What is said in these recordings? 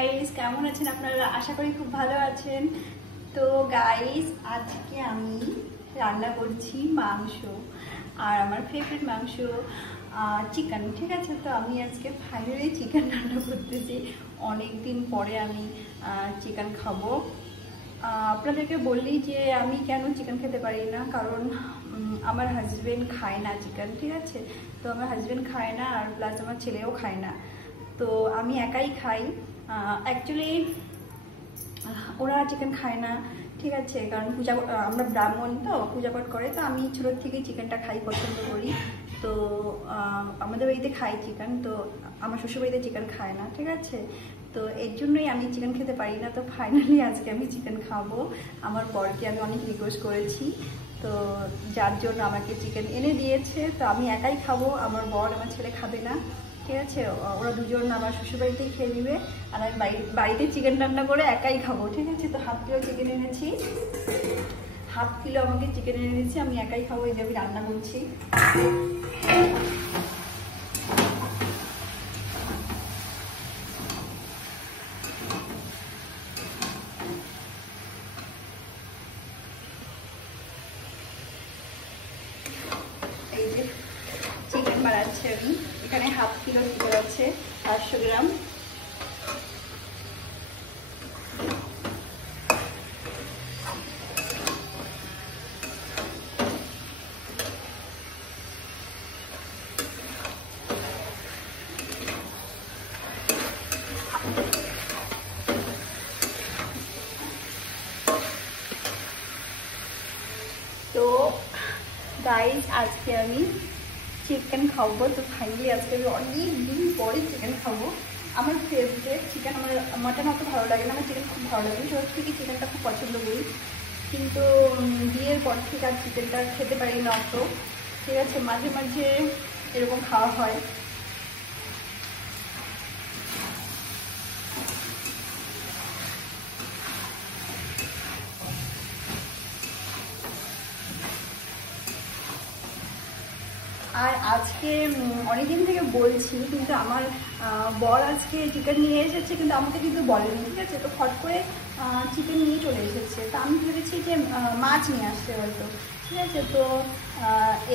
Guys, কেমন আছেন আপনারা? আশা করি খুব ভালো আছেন। তো গাইস, আজকে আমি রান্না করছি মাংস, আর আমার ফেভারিট মাংস চিকেন। ঠিক আছে, তো আমি আজকে ফাইনালি চিকেন রান্না করতেছি। অনেক দিন পরে আমি চিকেন খাবো। আপনাদেরকে বললি যে আমি কেন চিকেন খেতে পারি না, কারণ আমার হাজবেন্ড খায় না চিকেন। ঠিক আছে, তো আমার হাজবেন্ড খায় না, আর প্লাস আমার ছেলেও খায় না, তো আমি একাই খাই। অ্যাকচুয়ালি ওরা চিকেন খায় না, ঠিক আছে, কারণ আমরা ব্রাহ্মণ, তো পূজা পাঠ করে, তো আমি ছোটোর থেকেই চিকেনটা খাই, পছন্দ করি। তো আমাদের বাড়িতে খাই চিকেন, তো আমার শ্বশুরবাড়িতে চিকেন খায় না। ঠিক আছে, তো এর জন্যই আমি চিকেন খেতে পারি না। তো ফাইনালি আজকে আমি চিকেন খাবো। আমার বরকে আমি অনেক রিকোয়েস্ট করেছি, তো যার জন্য আমাকে চিকেন এনে দিয়েছে। তো আমি একাই খাবো, আমার বর আমার ছেলে খাবে না। ঠিক আছে, ওরা দুজন আমার শ্বশুরবাড়িতেই খেয়ে নেবে, আর আমি বাড়িতে চিকেন রান্না করে একাই খাবো। ঠিক আছে, তো হাফ কিলো চিকেন এনেছি, হাফ কিলো আমাকে চিকেন এনে দিয়েছি, আমি একাই খাবো। এই যে আমি রান্না করছি। এই যে চিকেন বানাচ্ছি আমি, এখানে হাফ কিলো চিকেন আছে, 500 গ্রাম। তো গাইস, আজকে আমি চিকেন খাবো। তো ফাইনালি আজকে আমি অনেক দিন পরে চিকেন খাবো। আমার ফেভারিট চিকেন, আমার মাটন অত ভালো লাগে না, আমার চিকেন খুব ভালো লাগে। ছোট থেকে চিকেনটা খুব পছন্দ করি, কিন্তু বিয়ের পর থেকে আর চিকেনটা খেতে পারি না অত। ঠিক আছে, মাঝে মাঝে এরকম খাওয়া হয়। আর আজকে অনেকদিন থেকে বলছি, কিন্তু আমার বর আজকে চিকেন নিয়ে এসেছে, কিন্তু আমাকে কিন্তু বলেনি। ঠিক আছে, তো ফট করে চিকেন নিয়ে চলে এসেছে, তো আমি ভেবেছি যে মাছ নিয়ে আসছে হয়তো। ঠিক আছে, তো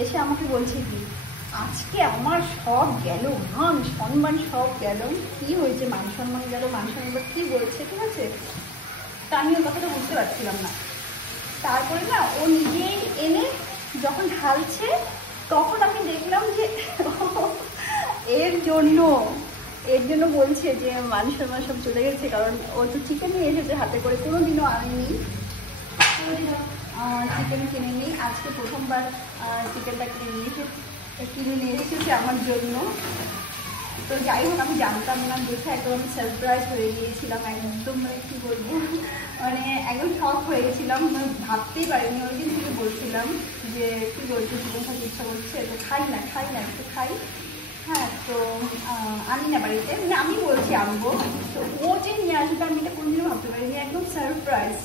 এসে আমাকে বলছে কি, আজকে আমার সব গেল, মান সম্মান সব গেল। কি হয়েছে? মান সম্মান গেল, মান সম্মান কি বলছে? ঠিক আছে, তা আমি ওর কথাটা বুঝতে পারছিলাম না। তারপরে না, ও নিজেই এনে যখন ঢালছে, তখন আমি দেখলাম যে এর জন্য বলছে যে মান সম্মান সব চলে গেছে, কারণ ও তো চিকেন নিয়ে এসেছে হাতে করে, কোনোদিনও আনেনি, চিকেন কিনে নিই। আজকে প্রথমবার চিকেনটা কিনে নিয়ে এসেছে আমার জন্য। তো যাই হোক, আমি জানতাম না, দেখে একদম আমি সারপ্রাইজ হয়ে গিয়েছিলাম, একদম মানে কী বলবো, মানে একদম শক হয়ে গেছিলাম, মানে ভাবতেই পারিনি। ওই দিন থেকে বলছিলাম যে কী বলছো, চিকেন খাইতে ইচ্ছা করছে, তো খাই না একটু খাই। হ্যাঁ, তো আনি না বাড়িতে, মানে আমি বলছি আনবো, তো ও যে নিয়ে আসবে আমি এটা কোনোদিনও ভাবতে পারিনি, একদম সারপ্রাইজ।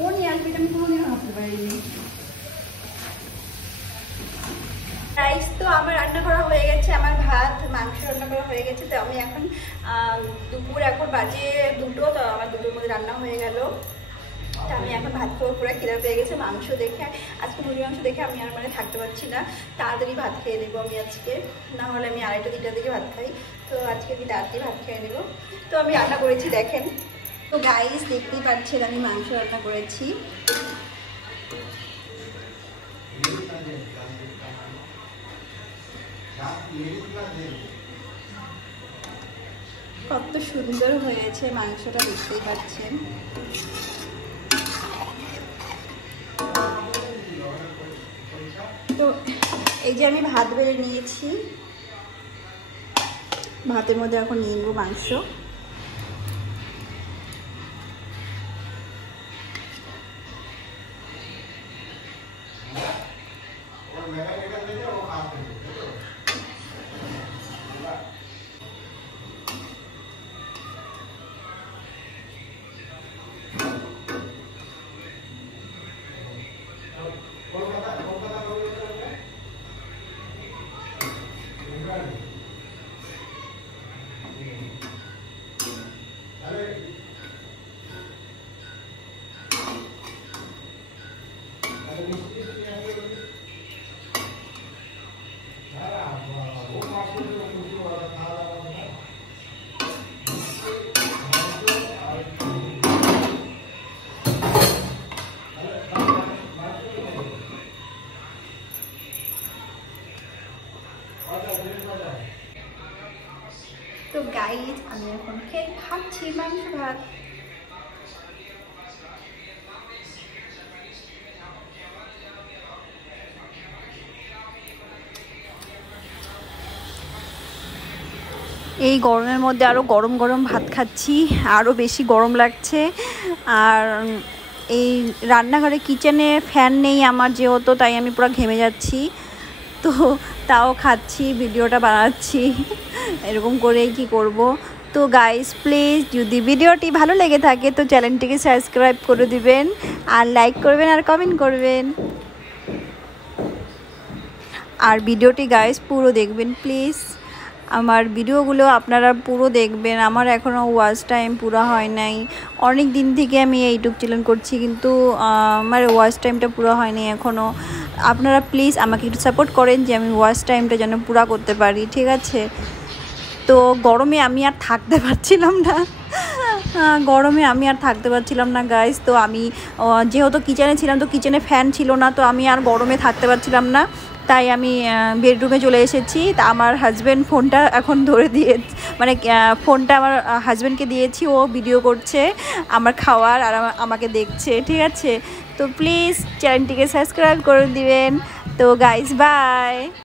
ও নিয়ে আসবে এটা আমি কোনোদিনও ভাবতে পারিনি। রাইস তো আমার রান্না করা হয়ে গেছে, আমার ভাত মাংস রান্না করা হয়ে গেছে। তো আমি এখন দুপুর, এখন বাজে 2টো, তো আমার 2টোর মধ্যে রান্না হয়ে গেল। তো আমি এখন ভাত খাবো, পুরো খিদে পেয়ে গেছে। মাংস দেখে, আজকে মুরগি মাংস দেখে আমি আর মানে থাকতে পারছি না, তাড়াতাড়ি ভাত খেয়ে নেবো আমি আজকে, না হলে আমি 2:30-3টার দিকে ভাত খাই। তো আজকে আমি তাড়াতাড়ি ভাত খেয়ে নেবো। তো আমি রান্না করেছি দেখেন। তো গাইস, দেখতেই পাচ্ছেন আমি মাংস রান্না করেছি। কত সুন্দর হয়েছে মাংসটা, দেখতেই পাচ্ছেন। তো এই যে আমি ভাত বেড়ে নিয়েছি, ভাতের মধ্যে এখন নিয়ে নেবো মাংস। এখন খাচ্ছি মাংস ভাত। এই গরমের মধ্যে আরও গরম গরম ভাত খাচ্ছি, আরও বেশি গরম লাগছে। আর এই রান্নাঘরে কিচেনে ফ্যান নেই আমার যেহেতু, তাই আমি পুরো ঘেমে যাচ্ছি। তো তাও খাচ্ছি, ভিডিওটা বানাচ্ছি, এরকম করেই কি করব। তো গাইস প্লিজ যদি ভিডিওটি ভালো লেগে থাকে তো চ্যানেলটিকে সাবস্ক্রাইব করে দিবেন, আর লাইক করবেন আর কমেন্ট করবেন। আর ভিডিওটি গাইস পুরো দেখবেন প্লিজ, আমার ভিডিওগুলো আপনারা পুরো দেখবেন। আমার এখনও ওয়াচ টাইম পুরো হয় নাই, অনেক দিন থেকে আমি ইউটিউব চ্যানেল করছি, কিন্তু আমার ওয়াচ টাইমটা পুরো হয়নি এখনও। আপনারা প্লিজ আমাকে একটু সাপোর্ট করেন যে আমি ওয়াচ টাইমটা যেন পুরো করতে পারি, ঠিক আছে? তো গরমে আমি আর থাকতে পারছিলাম না, গাইস। তো আমি যেহেতু কিচেনে ছিলাম, তো কিচেনে ফ্যান ছিল না, তো আমি আর গরমে থাকতে পারছিলাম না, তাই আমি বেডরুমে চলে এসেছি। তা আমার হাজব্যান্ড ফোনটা এখন ধরে দিয়ে, মানে ফোনটা আমার হাজব্যান্ডকে দিয়েছি, ও ভিডিও করছে আমার খাওয়ার আর আমাকে দেখছে, ঠিক আছে? তো প্লিজ চ্যানেলটিকে সাবস্ক্রাইব করে দিবেন। তো গাইস বাই।